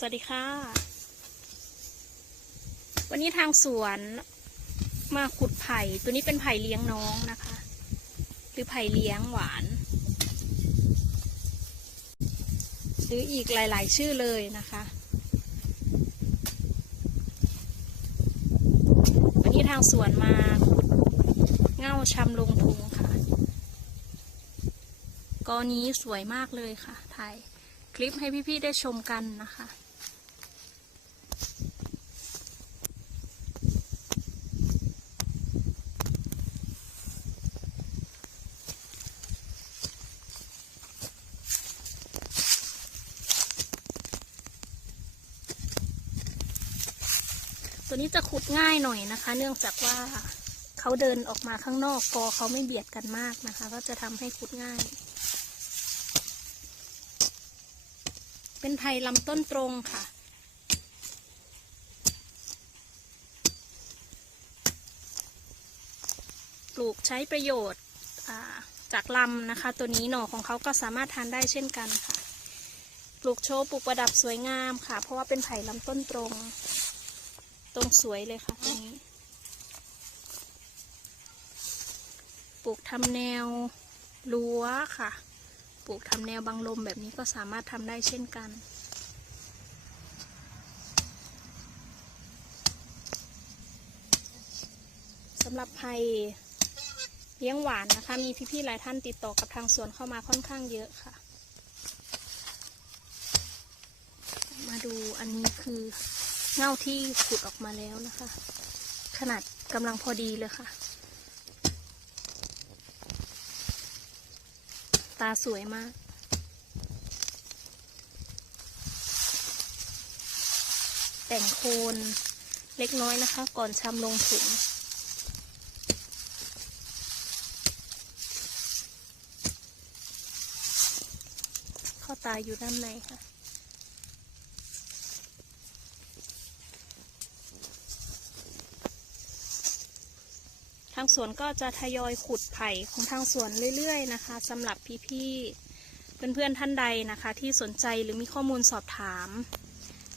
สวัสดีค่ะ วันนี้ทางสวนมาขุดไผ่ ตัวนี้เป็นไผ่เลี้ยงน้องนะคะ หรือไผ่เลี้ยงหวาน หรืออีกหลาย ๆ ชื่อเลยนะคะ วันนี้ทางสวนมาขุดเง่าชำลงทุงค่ะ กอนี้สวยมากเลยค่ะถ่ายคลิปให้พี่ ๆ ได้ชมกันนะคะ ตัวนี้จะขุดง่ายหน่อยนะคะ เนื่องจากว่าเขาเดินออกมาข้างนอกกอเขาไม่เบียดกันมากนะคะ ก็จะทำให้ขุดง่าย เป็นไผ่ลำต้นตรงค่ะปลูกใช้ประโยชน์จากลำนะคะ ตัวนี้หน่อของเขาก็สามารถทานได้เช่นกันค่ะ ปลูกโชว์ปลูกประดับสวยงามค่ะ เพราะว่าเป็นไผ่ลำต้นตรง ตรงสวยเลยค่ะตรงนี้ ปลูกทำแนวรั้วค่ะ ปลูกทำแนวบังลมแบบนี้ก็สามารถทำได้เช่นกันสำหรับไผ่เลี้ยงหวานนะคะ มีพี่ๆหลายท่านติดต่อกับทางสวนเข้ามาค่อนข้างเยอะค่ะ มาดูอันนี้คือ เง่าที่ขุดออกมาแล้วนะคะ ขนาดกำลังพอดีเลยค่ะ ตาสวยมากแต่งโคนเล็กน้อยนะคะ ก่อนชำลงถุงเข้าตาอยู่ด้านในค่ะางสวนก็จะทยอยขุดไผ่ของทางสวนเรื่อยๆนะคะสำหรับพี่ๆเพื่อนๆท่านใดนะคะ ที่สนใจหรือมีข้อมูลสอบถาม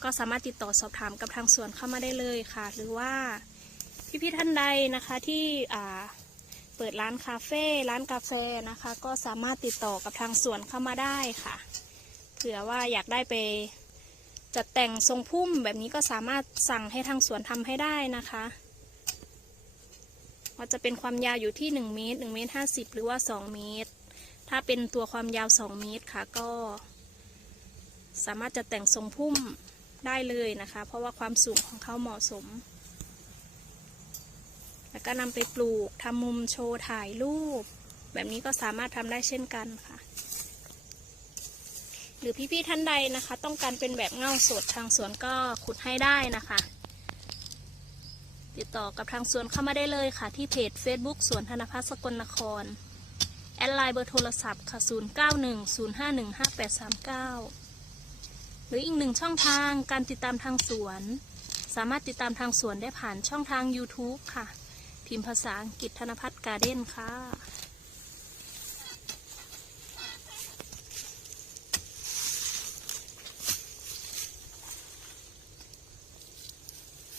ก็สามารถติดต่อสอบถามกับทางสวนเข้ามาได้เลยค่ะ หรือว่าพี่ๆท่านใดนะคะที่เปิดร้านคาเฟ่ร้านกาแฟนะคะ ก็สามารถติดต่อกับทางสวนเข้ามาได้ค่ะเผื่อว่าอยากได้ไปจัดแต่งทรงพุ่มแบบนี้ก็สามารถสั่งให้ทางสวนทำให้ได้นะคะาจะเป็นความยาวอยู่ที่1เมตร1เมตร50 หรือว่า 2 เมตร ถ้าเป็นตัวความยาว 2 เมตรค่ะก็ สามารถจะแต่งทรงพุ่มได้เลยนะคะ เพราะว่าความสูงของเขาเหมาะสม แล้วก็นำไปปลูกทำมุมโชว์ถ่ายรูป แบบนี้ก็สามารถทำได้เช่นกันค่ะ หรือพี่ๆท่านใดนะคะ ต้องการเป็นแบบเงาสดทางสวนก็ขุดให้ได้นะคะ ติดต่อกับทางสวนเข้ามาได้เลยค่ะ ที่เพจ Facebook สวนธนพัฒน์สกลนคร แอดไลน์เบอร์โทรศัพท์ค่ะ 0910515839 หรืออีกหนึ่งช่องทางการติดตามทางสวน สามารถติดตามทางสวนได้ผ่านช่องทาง YouTube ค่ะ พิมพ์ภาษาอังกฤษธนพัฒน์การ์เด้นค่ะ